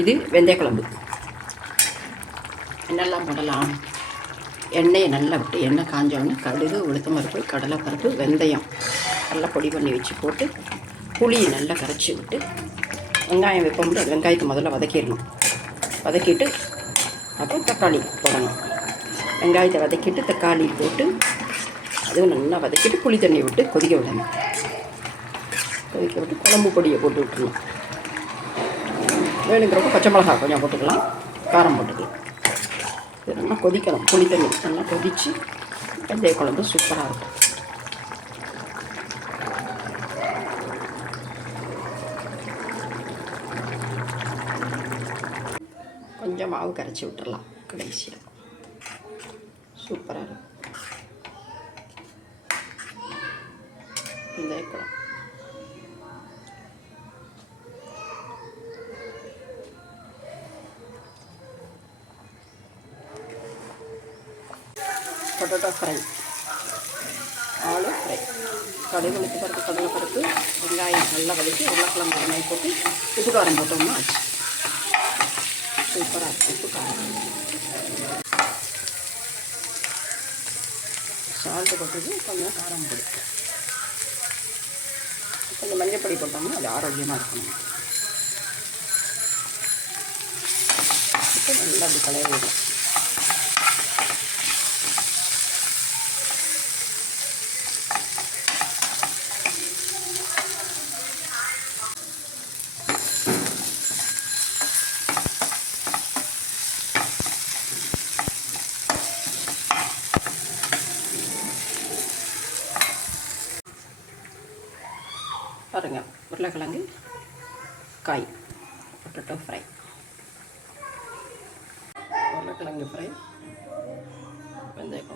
இது வெந்தய குழம்பு. என்னெல்லாம் போடலாம்? எண்ணெயை நல்லா விட்டு எண்ணெய் காஞ்சோடனே கடுகு, உளுத்தம்பருப்பு, கடலைப்பருப்பு, வெந்தயம் நல்லா பொடி பண்ணி வச்சு போட்டு புளி நல்லா கரைச்சி விட்டு வெங்காயம் வைப்போம்ல, வெங்காயத்தை முதல்ல வதக்கிடணும். வதக்கிட்டு அப்புறம் தக்காளி போடணும். வெங்காயத்தை வதக்கிட்டு தக்காளி போட்டு அதுவும் நல்லா வதக்கிட்டு புளி தண்ணி விட்டு கொதிக்க விடணும். கொதிக்க விட்டு குழம்பு பொடியை போட்டு விட்டுருணும். வேணுங்கிறப்ப பச்சை மிளகா கொஞ்சம் போட்டுக்கலாம், காரம் போட்டுக்கலாம். இது நல்லா கொதிக்கணும். புளி தண்ணி நல்லா கொதித்து வெந்தய குழம்பு சூப்பராக இருக்கும். கொஞ்சம் மாவு கரைச்சி விட்டுடலாம் கடைசியாக. சூப்பராக இருக்கும் வெந்தய குழம்பு. பொட்டேட்டோ ஃப்ரை, ஆலு ஃப்ரை, கடுகு, உளுத்தம்பருப்பு, கடலைப்பருப்பு, வெங்காயம் நல்லா வதக்கி உருளைக்கிழங்கு எண்ணெய் போட்டு உப்பு காரம் போட்டோம்னா ஆச்சு. சூப்பராக இருக்கும். உப்பு காரம் சால்ட்டு போட்டது கொஞ்சம் காரம் பொடி, கொஞ்சம் மஞ்சள் பொடி போட்டோம்னா அது ஆரோக்கியமாக இருக்கணும். இப்போ நல்லா அப்படி கலரி விடும். பாருங்கள், உருளைக்கிழங்கு காய் பொட்டேட்டோ ஃப்ரை, உருளைக்கிழங்கு ஃப்ரை, வெந்தயம்